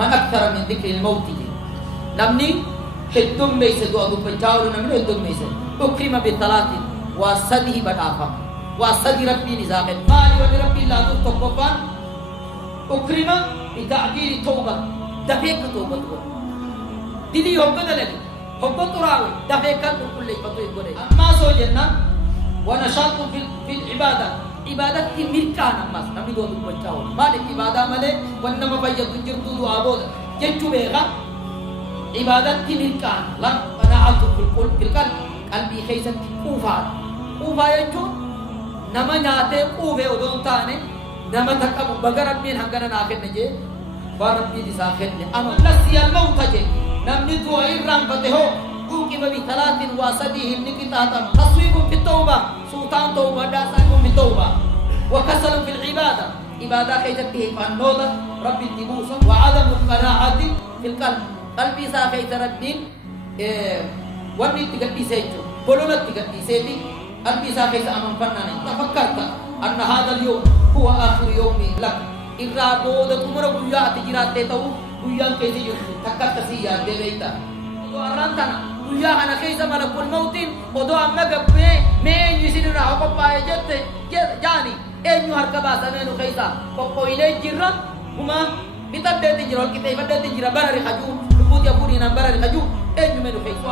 من أكثر من ذكر الموت نمني هدوم ميسد وأدوب الجاور نمني هدوم ميسد أكرم بالثلاث وصده بدافع وصد ربي نزاق مالي ولربي الله تقفان أكرم بتعديل توبة دفيك توبة دلي هبدا لك هبدا راوي دفيك كل يبطل يقول ما سوجنا ونشاط في العبادة عبادة ملكان أمس نبي دو بچاو مالك عبادة ملك ونما بيجت جرتو دو عبود جنتو بيغا عبادة ملكان لا أنا عبد في القلب قلبي خيسة كوفا يجو نما ناتي كوفا ودون تاني نما تكبو بغرب من هنگنا ناخر نجي وربي دي ساخر أما نسي الموت جي نمني دو إيران فتحو عوقب بثلاث وصده النكتات تصويب في التوبة سلطان توبة داسكم في التوبة وكسل في العبادة عبادة خيجته فالنوضة رب الدبوس وعدم القناعة في القلب قلبي ساخيت ربين وني تقدي سيجو بلونا تقدي سيدي قلبي ساخيت أمام فناني تفكرت أن هذا اليوم هو آخر يوم لك إرابو دكمر بويا تجرات تتو بويا كيسي يوسف تكت سيا دبيتا وأرانتنا بويا أنا كيسا ملك الموت ودو أما قبه مين يسيرنا حقوق بايجت جاني أنيو هركبا سمينو كيسا فقو إليه جرا هما بتبدأ تجرا الكتاب بدأ تجرا برا خجو لبوت يبوني نمبر خجو أنيو منو كيسا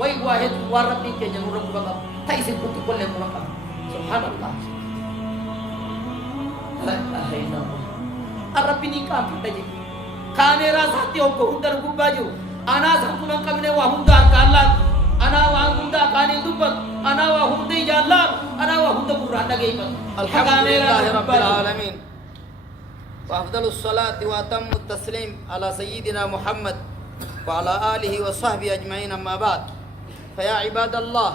واحد وربي كجنور ربك تايسين كنت كل مرقم سبحان الله لا إله إلا الله الربي نيكام تجي كاميرا ساتي هو كهودر كوباجو أنا سأكون كمنه وهودا كالله أنا وهودا كاني دوبك أنا وهودا جالله أنا وهودا برانا جيبا الحمد لله رب العالمين وأفضل الصلاة وأتم التسليم على سيدنا محمد وعلى آله وصحبه أجمعين أما بعد فيا عباد الله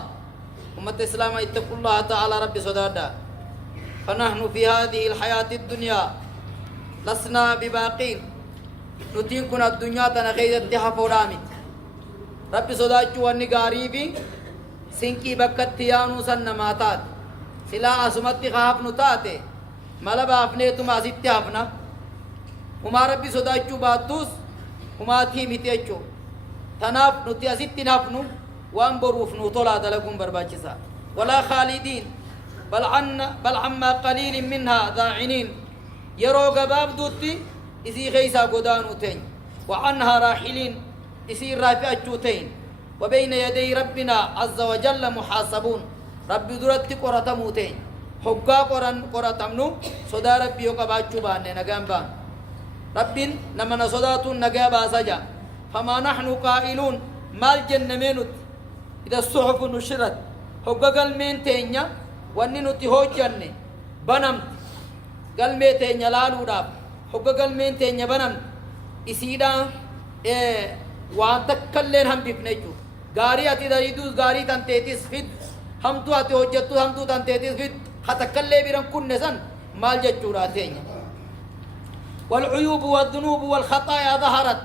أمة الإسلام اتقوا الله تعالى رب صدادا فنحن في هذه الحياة الدنيا لسنا بباقين نتيكنا الدنيا تنغيد حفورامي رب صداچو واني غاريبي سنكي بكت تيانو سنماتات سلا اسمت خاف نتاتي ملبا اپنے تم اسیت اپنا وما رب صداچو باتوس وما تھی متيچو تناف نتي اسيت نافنو وان بروف نو طلع دلكم برباچسا ولا خالدين بل عما قليل منها ذاعنين يرو غباب دوتي إسي غيسا قدانو تين وعنها راحلين إسي رافع تين وبين يدي ربنا عز وجل محاسبون ربي درت قرتمو تين حقا قرتمنو صدا ربي يقباتشو بان نقام بان ربين نمنا صداتون نقابا سجا فما نحن قائلون مال جنمينت إذا الصحف نشرت حقا قلمين تينيا وانينو تهو جنة بنمت قلمين تينيا لالو راب حقا قلمين تينيا بنمت إسيدا وان تكلين هم بفنجو غاري أتي داريدوس غاري تنتيتيس فيد هم تو أتي هجتو هم تو تنتيتيس فيد خطكلي برم كن نسن مال جتشورا تينيا والعيوب والذنوب والخطايا ظهرت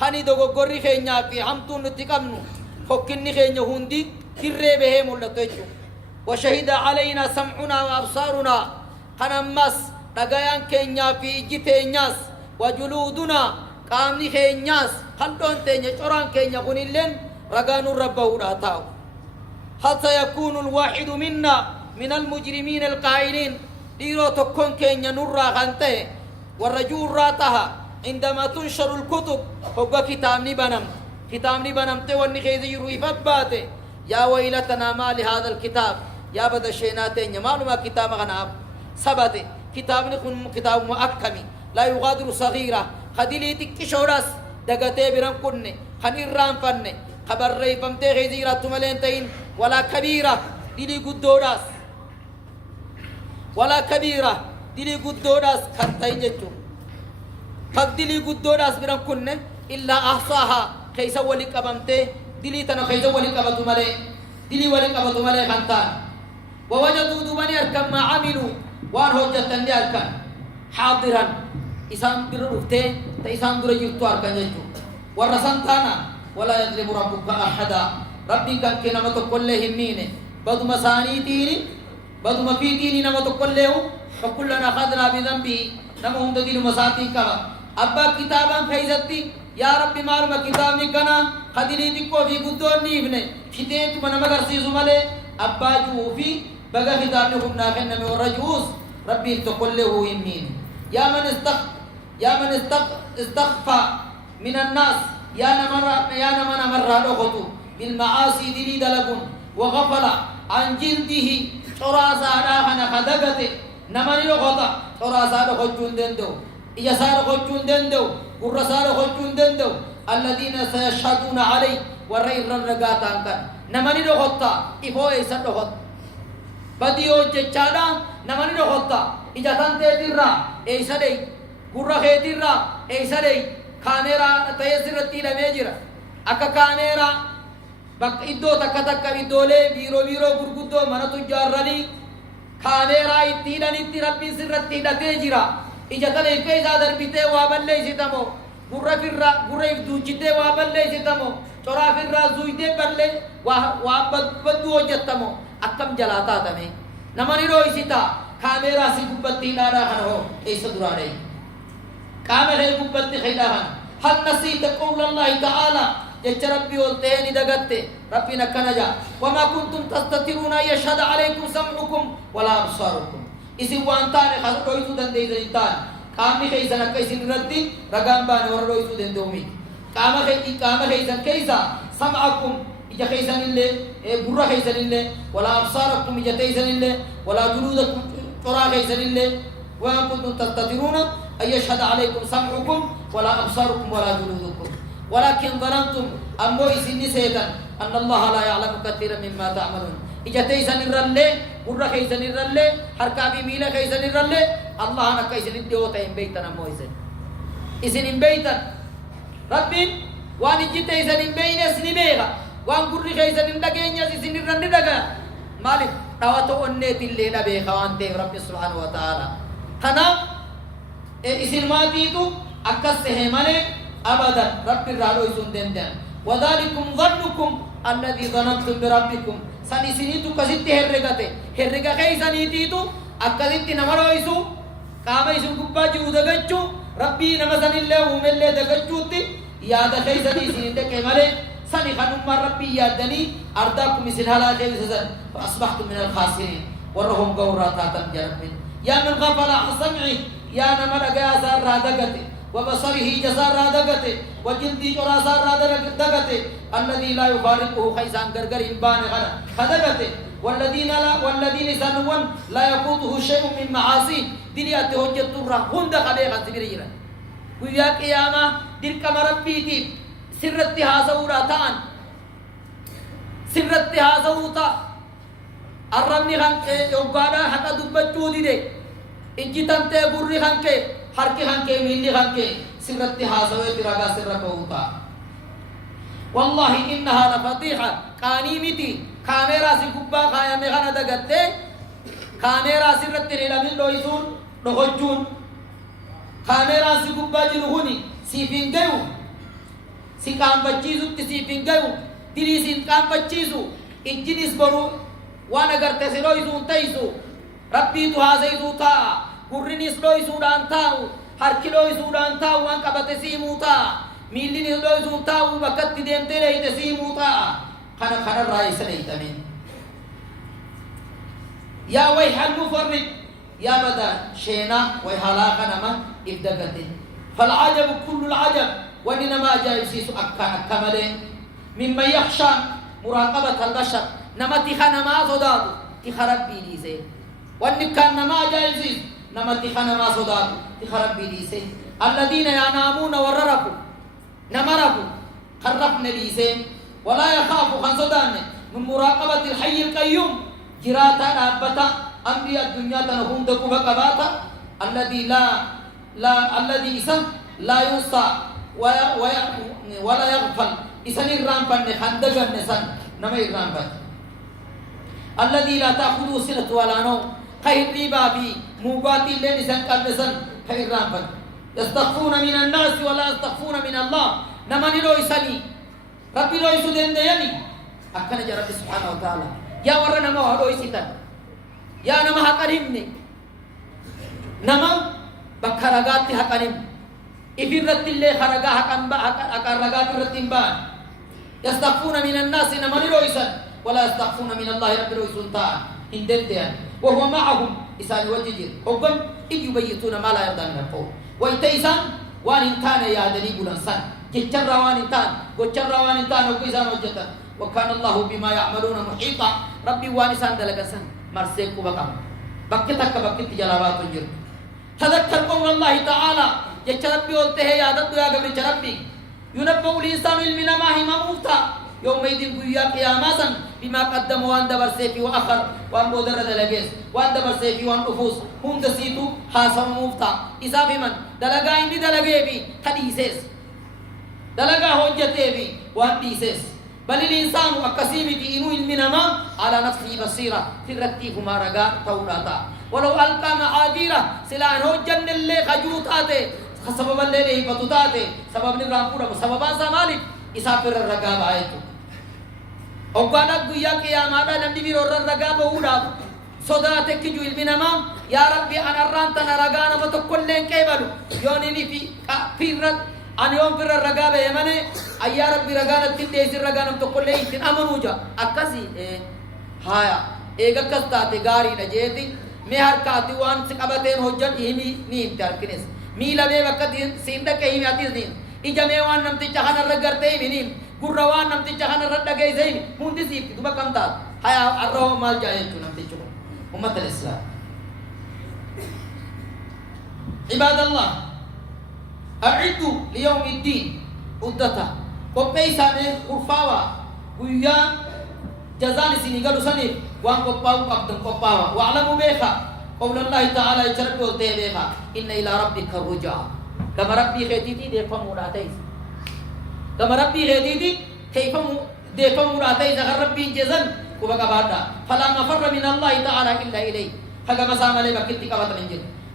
خاني دوغو غوري خينيا في هم تو نتقمنو فكني خينيا هندي كري به مولتجو وشهد علينا سمعنا وأبصارنا خنمس دغيان كينيا في إجتينياس وجلودنا قامني خينياس خلدون تينيا چوران كينيا قنلن رغانو ربه راتاو حتى يكون الواحد منا من المجرمين القائلين ديرو تكون كينيا نورا خانته والرجول راتها عندما تنشر الكتب هو كتابني بنم توني خيزي يروي فباته يا ويلتنا ما لهذا الكتاب يا بدا شيناتين معلومة كتاب غناب سبته كتابني كتاب مؤكمي لا يغادر صغيرة خديلي تكشورس دغته برم كنه خنيرام فنه خبر ري فمته غيزيرا تملنتين ولا كبيرة ديلي قدوداس ولا كبيرة ديلي قدوداس كنتين جتو قد ديلي قدوداس برم كنه إلا أحصاها كيس ولي قبمته ديلي تنا كيس ولي قبتو ملي ديلي ولي قبتو ملي خنتان ووجدوا دبني أركم ما عملوا وان هجة تندي أركان حاضرا إسان برفته تإسان درجيتو أركان جتو ورسنتانا ولا يظلم ربك أحدا ربي كان كنا متقله مينه بدو مساني تيني بدو مفي تيني نما تقله فكلنا أخذنا بذنبه نما هم دليل مساتي كلا أبا كتابا خيزتي يا ربي معلومة كتابني كنا خديني تكو في قدوني ابني كتيت من مغر سيزو مالي أبا جوفي بقى كتابني خبنا خينا من الرجوس ربي تقول له يمين يا من استخفى من الناس يا نمر أخطو بالمعاصي دليل لكم وغفل عن جلده شراسا راحنا خدقته نمني لغطا شراسا لغجون دندو إجسار غجون دندو قرسار غجون دندو الذين سيشهدون عليه والرئي الرقات عنك نمني لغطا إفو إيسا لغط بديو جيشانا نمني لغطا إجسان تيتر إيسا لي قرر خيتر إيسا لي كاميرا تيسر التيلا ميجر أكا كاميرا بق إدو تكا تكا إدولي بيرو gurguddoo manatu jaarranii kaameeraa ittiidhan itti rabbiin sirratti hidhatee jira ija tana ifee isaa darbitee waa balleeysitamo gurra if duuchitee waa balleeysitamo coraaf irraa zuuytee ballee waa baddu hojjettamo akkam jalaa taatame namani dhooysita kaameeraa si gubbatti hidhaadhaa kana hoo eeysa duraadhay qaama kee gubbatti hidhaa kana hal nasiita qawla Allaahi ta'aalaa جت ربي والتهني دقته ربي نكنجا وما كنتم تستترون أن يشهد عليكم سمعكم ولا أبصاركم إذا وانتان خذوا يسود دندي زيتان كامي خيزنا كيسين ردي رقام بان ورلو يسود دندومي كام خيزن كيسا سمعكم إجا خيزن اللي برا خيزن اللي ولا أبصاركم إجا خيزن اللي ولا جلودكم ترى خيزن اللي وما كنتم تستترون أن يشهد عليكم سمعكم ولا أبصاركم ولا جلودكم ولكن ظننتم أمو إسني سيدا أن الله لا يعلم كثيرا مما تعملون إجتي سنر الله قرر خي سنر الله حركابي ميلا خي سنر الله الله أنا كي سنر ديوتا إن بيتنا أمو إسن إن بيتا ربي وان إجتي سنر بين سنر بيغا وان قرر خي سنر دقين يسي سنر رند دقا مالك تواتو أنت اللي نبيغا وانته ربي سبحانه وتعالى خنا إسن ما ديتو أكس سهمانه أبدا رب الرالو يسون دندن وذلكم ظنكم الذي ظننتم بربكم سنسنيتو كسيت هرغا كاي سنيتيتو أكدت نمرو يسو كاما يسون كبا جودغچو ربي نمسن الله ومل دغچوتي ياد كاي سنيسنيت كمالي سني خنم ربي يادني أرداكم مثل هلاك يسزن فأصبحتم من الخاسرين ورهم غوراتا تنجرب يا من غفل عن سمعه يا نمر غياسر رادغته وبصره جزار رادغته وجلدي جراسار رادغته الذي لا يفارقه خيسان غرغر انبان غنا خدغته والذين سنون لا يقوته شيء من معاصي دنيا توجت الرا هند خبيغا سبيرا ويا قيامه دير كمربيتي سرت هازورا تان سرت هازوتا الرمني خانك يوغادا حتى دبچو دي اجتن ته بري خانك حركي خانك ميلي خانك سرت هازوي تراغا سرقوتا والله انها لفضيحه قانيمتي كاميرا سيكوبا خايا ميغانا دغته كاميرا سرت لمن لويسون دخجون كاميرا سيكوبا جلهوني سيفينغيو سيكام بچيزو سيفينغيو تريسين كام بچيزو انجينيس برو وانا غرتي سلويسون تايسو ربي تو هازيزو تا قرنيس لويسون دانتاو harkiloi sudan tahu ang kabate simuta milini loi sun tahu bakat tidente lei te simuta kana raisa nei tamin ya wayhal mufarrid ya bada shena way halaka nama ibdagate fal ajab kullu al ajab wa inma ajaib sisu akkamale mimma yakhsha muraqabat al bashar namati khana ma sodadu ti kharabbi dise wa nikkan nama ajaib sis namati khana ma sodadu تخرب بيديسه الذين ينامون وررقوا نمرقوا خربنا ديسه ولا يخافوا خنصدان من مراقبة الحي القيوم جراتا نابتا أنبياء الدنيا تنهم دكوا فقباتا الذي الذي إسان لا ينسى ولا يغفل إسان الرامبان خندقا نسان نما الرامبان الذي لا تأخذوا سنة ولا نوم خير ريبا في موباتي اللي نسان قبلسان خير رامبان يستخفون من الناس ولا يستخفون من الله نماني لو يساني ربي لو يسودين دياني أكنا جا ربي سبحانه وتعالى يا ورا نما لو يسيطان يا نما حقرمني نما بكرغاتي حقرم إفرت اللي خرجها أكان رجات الرتيبان يستخفون من الناس نمر رويسا ولا يستخفون من الله رب رويسون تان هندتها وهو معهم إسان وجدير حبا إذ يبيتون ما لا يرضى من القول وإتيسان وان انتان يا دليل الانسان جتر وان انتان وجتر وان انتان وكيسان وجتا وكان الله بما يعملون محيطا ربي وانسان دلقسان مرسيكو بقام بكتك بكت جلابات الجر تذكر قول الله تعالى جتر ربي قلته يا دد يا قبل ربي ينبأ الإنسان المنا ما هي مموتا يومئذ بيا قيامة بما قدم وان دبر سيفي وآخر وان بودر دلقيس وان دبر سيفي وان أفوس هم دسيتو حاسم مفتا إسافي من دلقا إندي دلقي بي حديثيس دلقا حجته بي وان ديسيس بل الإنسان أكسيمتي إنو المنما على نفسه بصيرة في الرتيف ما رقا توراتا ولو ألقى معاذيرة سلان حجن اللي خجوتاته سبب اللي فتوتاته سبب نبرام پورا سببان سامالك إسافر الرقاب آيتو Ogana guyya qiyamada namni biro ragaa bahuudhaaf sodaate kijuu ilmi namaa yaa rabbi anarraan tana ragaa nama tokkolleen qeebalu yoonini fi firra ani yoon firra ragaa bahe malee ayyaa rabbi ragaa natti deessin ragaa nam tokkollee ittiin amanuu jaa akkasi haya eega akkas taate gaariidha jeeti mee harkaati waan si qabateen hojjan himi ni himte harkines miila mee bakka siin dhaqee himi atis ni ija mee waan namticha kanarra gartee himi ni gurrawaan namticha kanarra dhageessee hundi siifti duba kam taat haya arroo maal jaa jechuu namtichi kun ummat al-islam عباد الله أعدوا ليوم الدين عدته قبي سنة قرفاوة ويا جزان سنغالو سنة وان قباو قبضن قباوة واعلموا بيخا قول الله تعالى يشرب قلته بيخا إن إلى ربك الرجع كما ربي خيتيتي ديفا مراتيس كما ربي خيتيتي ديفا مراتيس أغر ربي جزن كبكا بادا فلا مفر من الله تعالى إلا إليه فقا مسام لي بكتك وطن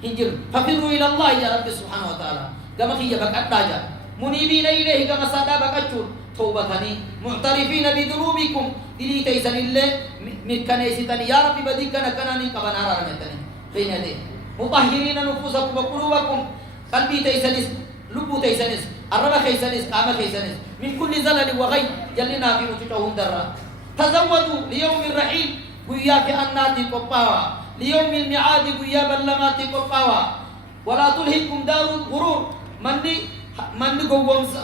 هنجر ففروا إلى الله يا رب سبحانه وتعالى كما خي بكتاجا منيبين إليه كما صدا بكتشور توبتني معترفين بذنوبكم دلي تيسن الله مكنيستني يا رب بديكنا كناني كبنا رمتني بين يديه مطهرين نفوسكم وقلوبكم قلبي تيسنس لبو تيسنس الرب خيسنس قام خيسنس من كل زلل وغي جلنا في وجههم درا تزودوا ليوم الرحيل وياك أناتي قباوا ليوم الميعاد ويا بلماتي قباوا ولا تلهكم دار الغرور من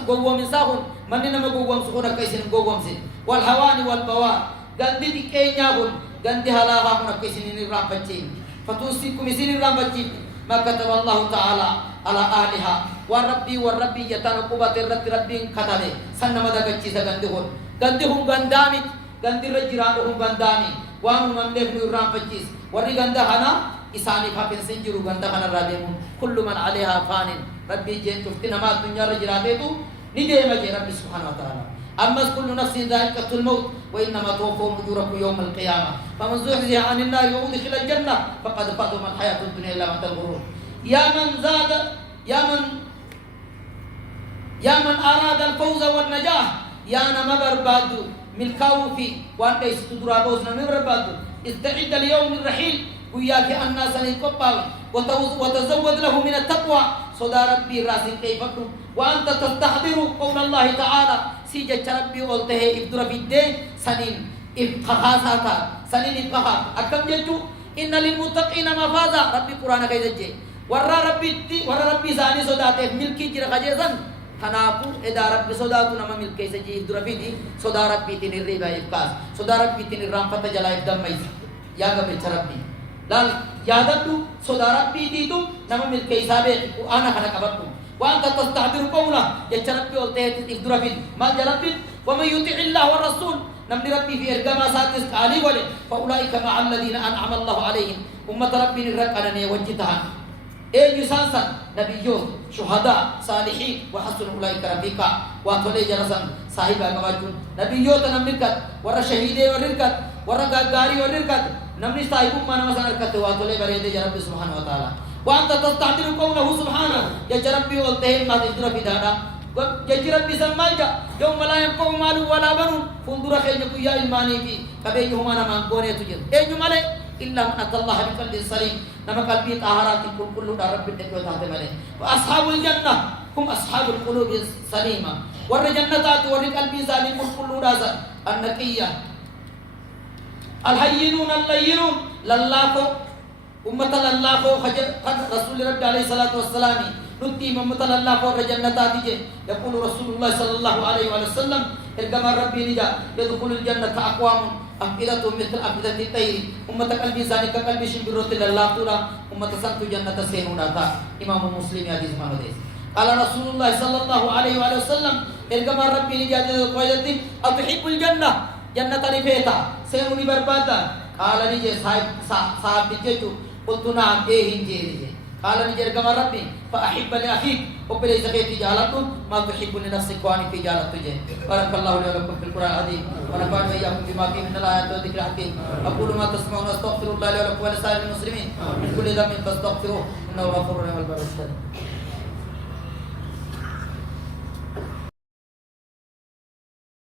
قوم ساهون من نما قوم سخونا كيسن قوم سين والهوان والبوار غندي كينياهون غندي هلاغاهون كيسن نرام بچين فتوسيكم سين نرام بچين ما كتب الله تعالى على آلها والربي يتنقبت ربي كتبه سنما دغچي سغندهون غندهم غندامي غندي رجرانهم غندامي وانو مملك نرام بچيس وري غندا هنا إساني فاكن سنجرو غندا هنا راديمون كل من عليها فان ربي جين تفتنا ما الدنيا رجراتو ندي ما جي ربي سبحانه وتعالى أما كل نفس ذائقة الموت وإنما توفون أجوركم يوم القيامة فمن زحزح عن النار وأدخل الجنة فقد فاز من حياة الدنيا إلا متاع الغرور يا من أراد الفوز والنجاح يا نما بربادو ملكاو في وانت استدرابوزنا من بربادو استعد ليوم الرحيل وياك الناس نيكوباو وتزود له من التقوى صدى ربي راسي كيفكم وأنت تستحضر قول الله تعالى سيجة ربي قلته ابدر في الدين سنين ابقخاساتا سنين ابقخا أكم جيتو إن للمتقين مفازا ربي قرآن كيزجي ورى ربي زاني صداته ملكي جرى خجيزا خناقو إذا ربي صداتو نما ملكي سجي ابدر في دي صدى ربي تنير ريبا ابقاس صدى ربي تنير رامفة جلا ابدام ميز يا قبل ربي لال يادتو صدى ربي ديتو نما ملكي سابق قرآن خنقبتو وأنت تستحضر قوله يجرب قلته ابدر في ما جرب ومن يطع الله والرسول نمن ربي في إرقام ساتس علي ولي فأولئك مع الذين أنعم الله عليهم أمة ربي نرقنا وجدها أي يسانسا نبيون شهداء صالحين وحسن أولئك رفيقا وأتولي جرسا صاحبا كواجون نبيون نمنكت ورى شهيدي ورنكت ورى غاري ورنكت نمني صاحبهم ما نمسا نركت وأتولي بريد جرب سبحانه وتعالى وأنت تستعدل قوله سبحانه يجرب قلتهم ما تجرب دادا يجرب سمالجا يوم لا ينفع مال ولا بنون فندر خيجك يا الماني في كبيهما نمان قوني تجر أي مالي إلا من أتى الله بقلب سليم نما قلبي طهارات كل رب الدنيا تحت مالي وأصحاب الجنة هم أصحاب القلوب السليمة والجنات والقلب ظالم كل رازق النقية الهينون اللينون للافو أمة للافو قد رسول رب عليه الصلاة والسلام نتي أمة للافو الجنات يقول رسول الله صلى الله عليه وسلم إرجما ربي نجا يدخل الجنة أقوام أفئدة مثل أفئدة الطير أمة قلبي ذلك قلبي شمبروت للافورا أمة سنت جنة سينونا إمام مسلم حديث مانوديس قال رسول الله صلى الله عليه وسلم إرجما ربي نجا يدخل أتحب الجنة جنة رفيتا سينوني بربادا قال نجي صاحب بجيتو قلت نعم نجي قال نجي إرجما ربي فأحب لأخيك وبلي زكيتي جالتو ما تحب لنفسك واني في جالتو جي بارك الله لي ولكم في القرآن العظيم ونفعني وإياكم بما فيه من الآيات والذكر الحكيم أقول ما تسمعون واستغفر الله لي ولكم ولسائر المسلمين من كل ذنب فاستغفروه إنه غفور رحيم البر الشديد